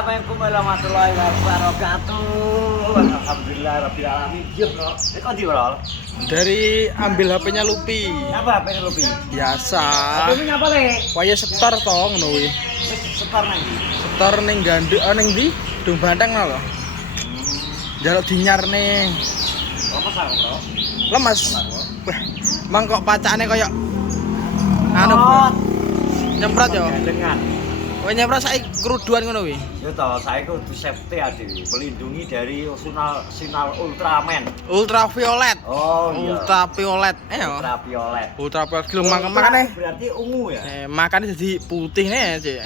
Assalamualaikum warahmatullahi wabarakatuh. Alhamdulillah rabbil alamin. Yo, Bro. Ini kok ndi, Bro? Dari ambil HP-nya Lupi. Apa HP-ne Lupi? Biasa. HP-ne apa, Le? Waya setor to ngono kuwi. Wis setor nang ndi? Setor ning Ganduk ning ndi? Dung Banteng lho. Jaluk dinyar ning. Apa sak, Bro? Lemes. Wah, mang kok pacane koyo anu, Oh, Bro. Nyemprot yo. Gandengan. Kowe nyemprot saiki keruduan ngono kuwi. Yo to, saiki kudu safety ade, melindungi dari sinar ultraman. Ultraviolet. Oh, iya. Ultraviolet. Yo. Ultraviolet. Ultraviolet gelem makane. Berarti ungu ya. Makane jadi putih nih, Cik.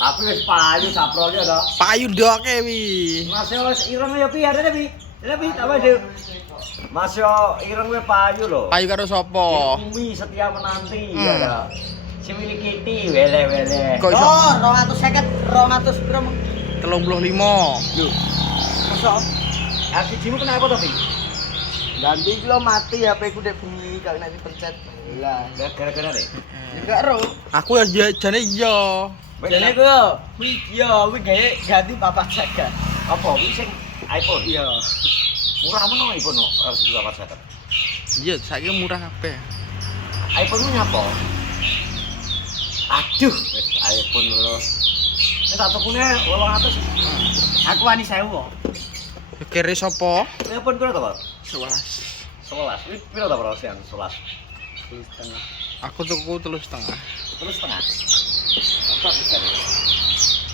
Tapi wis payu saprone to. Payu ndoke wi. Mas yo wis ireng ya pi, ada pi. Ada pi, tak wae. Mas yo ireng we payu lho. Payu karo sapa? Bumi setia menanti ya dah. Si Willy Kitty wele. Kok iso? Oh, 250, 200 piro? 35. Yuk. Mosok Aku jimu kenapa to, Pi? ganti iki lho mati HP ku dek bunyi kalau nek dipencet. Lah, Gara-gara deh. enggak ro. Aku ya jane iya. Jane ku yo, kuwi gawe ganti papat jaga. Apa wi sing iPhone? Iya. Murah mana iPhone no? Harus juga pas saya. Iya, saiki murah kabeh. iPhone-mu nyapa? Aduh, wis iPhone lho. Nek tak tukune 800. Aku wani 1000 kok. Kere sapa? iPhone piro to, Pak? 11. 11. Wih, piro to, Bro? Sian 11. Aku tuku 3,5. Terus setengah. Cocok kan.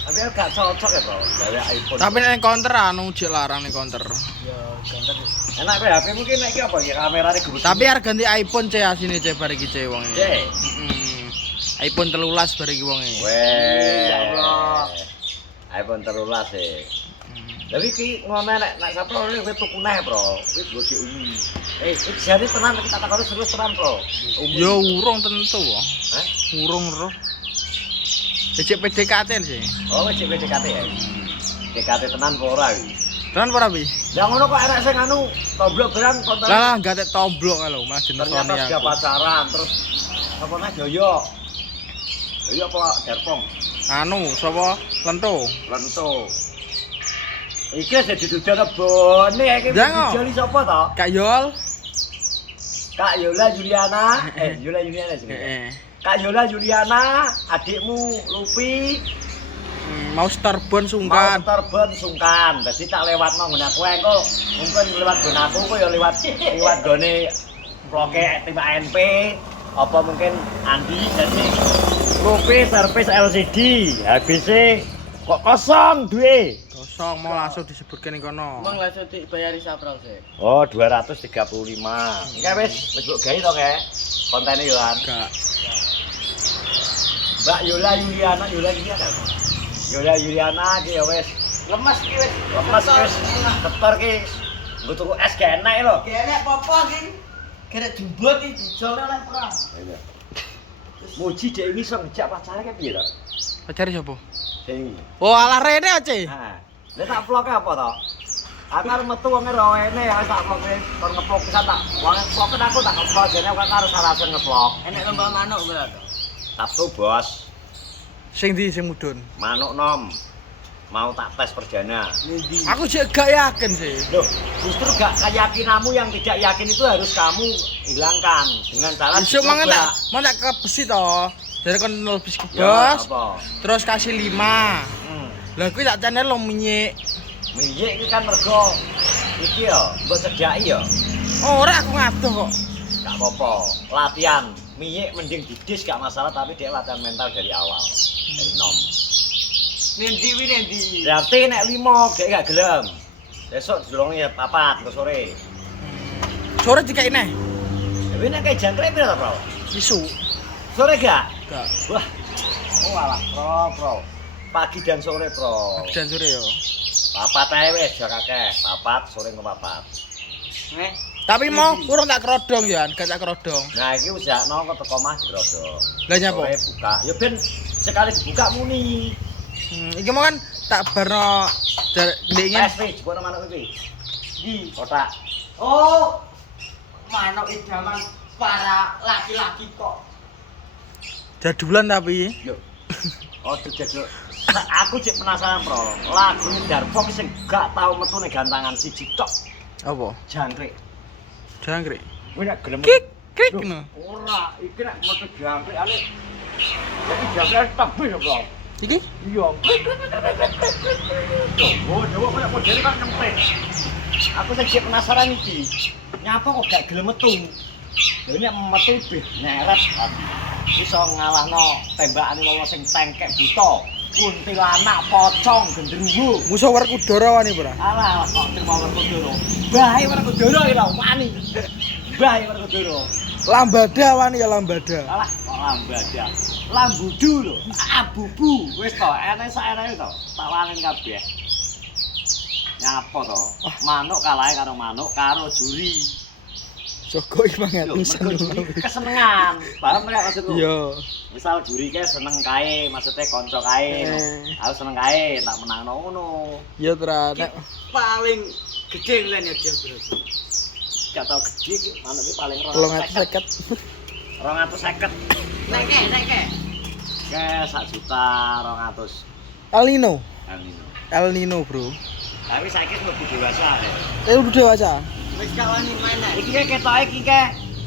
Tapi gak cocok ya, Bro. Gawe iPhone. Tapi nek counter anu jek larang ning counter. Yo, ganti. Enak kowe HP mungkin nek iki apa ya kamerane gebus. Tapi harga ganti iPhone C asine C bar iki C wonge. Ye. iPhone 13 bar iki wonge. Weh. Ya Allah. iPhone 13 e. Tapi ki ngono nek sapro kowe tuku neh, Bro. Wis gojek umi. Iki jare tenan kita takon serius tenan, Bro. Yo urung tentu kok. Hah? Urung roh. Cek PDKT sih. Oh, wis PDKT ya. PDKT tenan apa ora iki? Tenan ora pi? Lah ngono kok enek sing anu toblok barang konten. Lah enggak tek tomblok lho, Mas jenis Ternyata Sony sudah aku. pacaran terus apa nah Joyo. Joyo apa Derpong? Anu, sapa? Lento. Lento. Iki sing didudana bone iki Jangan. dijoli sapa to? Kak Yol. Kak Yola Juliana, Yola Juliana sih. Heeh. Kak Yola Juliana, adikmu Lupi, Mau Starbon mau sungkan. terbon sungkan. Dadi tak lewat nang nggon aku engko mungkin lewat nggon aku kok ya lewat gone vloge tim ANP apa mungkin Andi jadi Lupi servis LCD habis kok kosong duwe. Kosong mau langsung disebutkan ning kono. Emang langsung dibayari sapro sih. Oh 235. Oke wis mbok gawe to kek. Kontene yo kan. Enggak. Mbak Yola Juliana. Yola Juliana ki ya wis. Lemes ki wis. Lemes wis. Setor ki. Nggo tuku es gak enak lho. Kene apa ki? Kene jembut iki dijol oleh ora. Muji dek iki iso ngejak pacare ki piye to? Pacare sapa? Dek iki. Oh, ala rene Oce. Ha. Lah tak vlog apa to? Aku arep metu wong rene ya tak vlog kon ngeplok pisan tak. Wong vlog aku tak ngeplok jane aku karo sarasen ngeplok. Enek lomba manuk berarti. Sabtu bos. Sing ndi sing mudun? Manuk nom. Mau tak tes perdana. Ngendi? Aku sih gak yakin sih. Loh, justru gak keyakinanmu yang tidak yakin itu harus kamu hilangkan dengan cara Isu mangan dicoba. tak, mau tak ke besi toh. Jadi kan lebih ke Ya, bos. apa? Terus kasih 5. Hmm. Lah kuwi tak channel lo minyik. Minyak iki kan mergo iki ya, mbok cedhaki ya. Oh, ora aku ngaduh kok. Gak apa-apa. Latihan minyak mending didis gak masalah tapi dia latihan mental dari awal. Dari nom. Nendi wi nendi. Berarti nek 5 gak gak gelem. Besok dilongi ya 4 ke sore. Sore dikai neh. Tapi nek kayak jangkrik piro to, Bro? Isu. Sore gak? Gak. Wah. Oh alah, Bro. Pagi dan sore, Bro. Dan sore yo. Papat ae wis ya kakek. Papat sore ke papat. Nek Tapi mau kurang tak kerodong ya, gak tak kerodong. Nah, iki wis jakno kok teko mah dirodong. Lah nyapa? Sore buka. Ya ben sekali dibuka muni. Iki mau kan tak barno ndeknya Tes wis jebone manuk iki. di. Kotak. Oh. Manuk idaman para laki-laki kok. jadulan tapi. Yo. Oh, jadul. Aku cek penasaran, Bro. Lagu Darpok sing gak tau metu ning gantangan siji tok. Apa? Jangkrik. Jangkrik. Kowe nek gelem Kik kik Loh, no. ora, iki nek metu jangkrik ale. Jadi jangkrik tebih ya, Bro. Iki? Iya. Dawa kaya modele kan nyempit. Aku sing cek penasaran iki. Nyapa kok gak gelem metu? Lha nek metu bih nyeret. Iso ngalahno tembakane wong sing tengkek buta. Kuntilanak, pocong, gendruwo. Musuh Werkudara wani ora? Alah, kok terima Werkudara. Bae Werkudara iki lho, wani. Bae Werkudara. Lambada wani ya lambada. Alah, kok lambada. Lambudu lho, abubu. Wis to, ene sak ene to. Tak wangin kabeh. Nyapa to? Manuk kalahe karo manuk karo juri. Jogo iki Lho, mangatusan. mergo juri kesenengan. Paham nek maksudku? Iya. Misal juri ke seneng kae, maksudnya kanca kae. Aku seneng kae, tak menangno ngono. Iya tra nek Paling gede ngene ya bro. Gak tau gede iki, manuk iki paling 350. 250. Nek ke. Ke 1 juta 200. El Nino. Amino. El Nino, Bro. Tapi saiki wis lebih dewasa ya. Udah dewasa. Wis kawani main Iki ketoke iki ke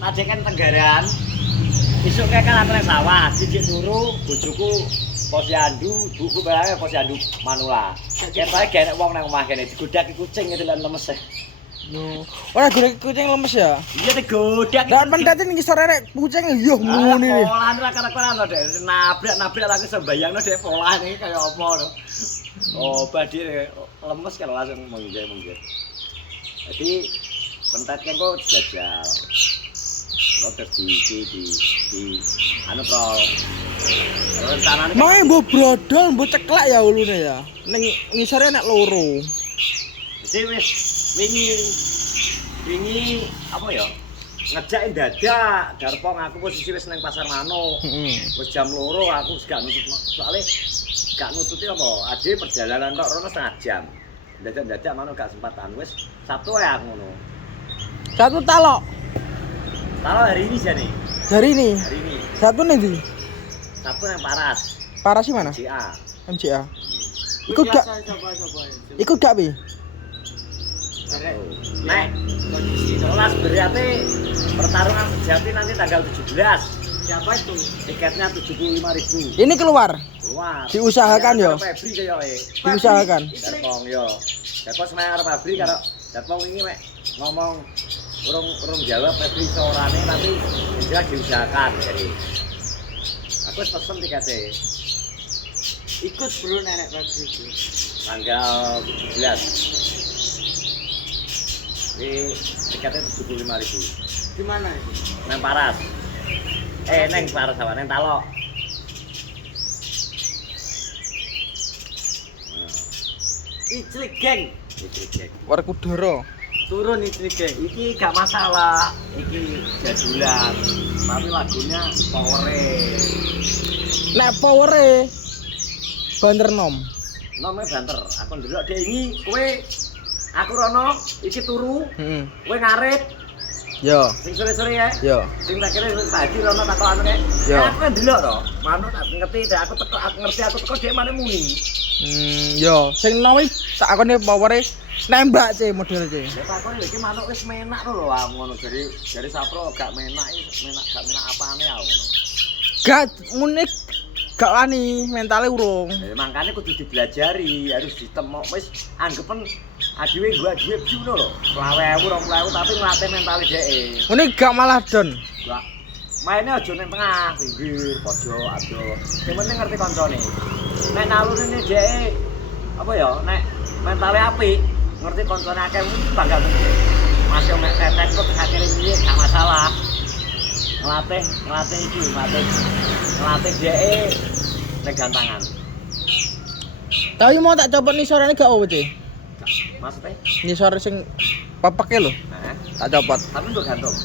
najekan Tenggaran. Besok kan antara sawah, siji turu, bojoku posyandu, buku bae posyandu manula. Ketoke gak enek wong nang omah kene digodaki kucing itu lan lemes. No. Ora golek kucing lemes ya. Iya digodak. Dak pendat ning sore rek kucing yo ngene. Polan ra kara-kara lho, Dek. Nabrak aku sembayangno Dek polan iki kaya apa lho. Oh, badi lemes kalau langsung menggigit. Jadi pentat kan kok jajal. Lo terus di anu Bro. Rencanane kan Mae mbok brodol, mbok ceklek ya ulune ya. Ning ngisore nek loro. jadi wis wingi apa ya? Ngejak dadak Darpong aku posisi wis ning pasar manuk. Wis jam 2 aku gak nutut soalnya gak nututi apa? Ade perjalanan tok rono setengah jam. Dadak-dadak manuk gak sempatan wis Sabtu ae aku ngono. Satu talok. Kalau hari ini jane. Hari ini. Hari ini. Satu nih di. Sabtu yang Paras. Paras sih mana? CA. MCA. Ikut gak? Ikut gak bi? Nek kelas berarti pertarungan sejati nanti tanggal 17. Siapa itu? Tiketnya 75.000. Ini keluar. Keluar. Diusahakan yo. Febri kaya Diusahakan. Darpong yo. Darpong semuanya karo Febri karo Darpong ini mek ngomong urung jawab Febri sorane tapi dia diusahakan jadi. Aku wis pesen tiketnya. Ikut bro nenek Febri itu. Tanggal 17. Ini tiketnya 75.000. Di mana itu? Nang Paras. Neng Paras apa? Neng Talok. Iclik geng. Werkudara. Turun iclik geng. Iki gak masalah. Iki jadulan. Tapi lagunya powere. Nek powere banter nom. Nomnya banter. Aku ndelok dhek ini kowe aku rono iki turu, Heeh. kowe ngarit. Yo. Sing sore-sore ya. Yo. Sing tak kira tadi rono takok anu nek. Yo. Aku kan ndelok to. Manut tak ngerti aku teko aku ngerti aku teko dhek mane muni. Yo, sing nom iki tak akone powere nembak C model C. Ya takone iki manuk wis menak lho aku ngono jari sapro gak menak gak menak apane aku ngono. Gak munik gak wani mentale urung. Ya makane kudu dibelajari, harus ditemok wis anggepen adewe gua duwe bjuno lho. 20.000 20.000 tapi nglatih mentale dheke. Ngene gak malah don. Gak mainnya aja ning tengah, pinggir, pojok, adoh. Sing penting ngerti kancane. Nek nalurine dheke apa ya, nek mentale apik, ngerti kancane akeh bangga mesti. Masih mek tetek kok akhire piye gak masalah. Ngelatih iki, ngelatih dheke ning gantangan. Tapi mau tak copot nisorane gak apa, C? Maksudnya? Nisor sing papake lho, Nah, tak copot. tapi untuk gantung.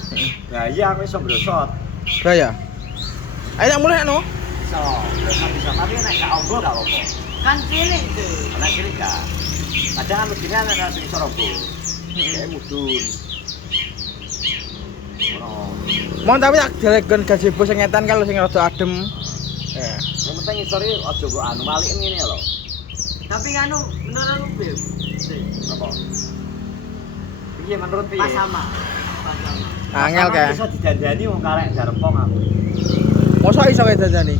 Gaya aku iso brosot. Gaya. Ayo tak mulai no. Iso, brosot iso. Tapi nek gak ombo gak apa-apa. Kan cilik tuh. Nek kiri gak. Kadang kan begini nek sing iso ombo. Kayak mudun. Ono. Mau tapi tak jelegon gazebo sing ngetan kalau sing rada adem. Ya. Yang penting ngisor iki aja kok anu walikin ngene lho. Tapi nganu menurut lu Beb. Apa? Piye menurut piye? Pas sama. Pas sama. Angel Sama kae. Iso didandani wong karek jarempong aku. Mosok iso kae dandani.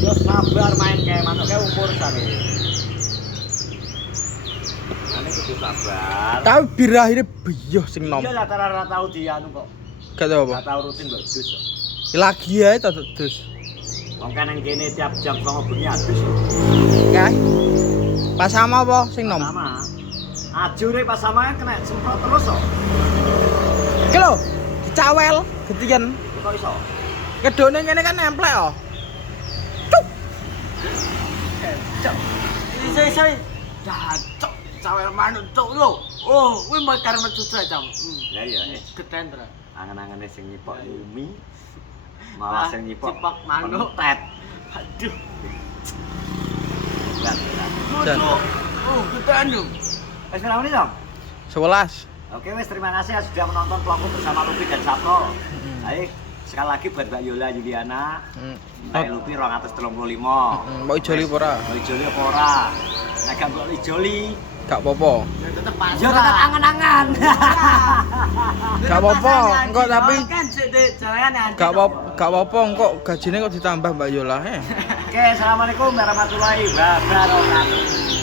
Yo sabar main kae mantuk kae umur sane. Ane kudu sabar. Tapi birakhire beyoh sing nom. Iya lah rata tau dianu kok. Gak tau Gak apa. tau rutin mbok dus. Lagi ae to dus. Wong kan nang kene tiap jam 9 bengi adus. Kae. Pas sama apa sing nom? Sama. Ajure pas sama kan kena semprot terus kok. Iki lho, dicawel getiken. Kok iso? Kedone kene kan nemplek oh. Iso. Jancok cawel manuk cuk lho. Oh, kuwi makar metu jam. Lah iya. Geden tra. Angen-angene sing nyipok Yumi. Malah sing nyipok Cipok manuk. Pentet. Aduh. Lan. Jan. Oh, geden dong. Wes berapa menit, Dong? 11. Oke, wes terima kasih ya sudah menonton vlogku bersama Lupi dan Sabto. Baik, sekali lagi buat Mbak Yola Yuliana. Mbak Lupi 235. Mbok ijoli apa ora? Mbak Ijoli apa ora? Nek gak Mbak Ijoli, Gak apa-apa. Ya tetep pas. ya tetap angen-angen. Gak apa-apa, engko tapi kan sik Dik, jalan ya. gak apa-apa engko gajine kok ditambah Mbak Yola he. Oke, assalamualaikum warahmatullahi wabarakatuh.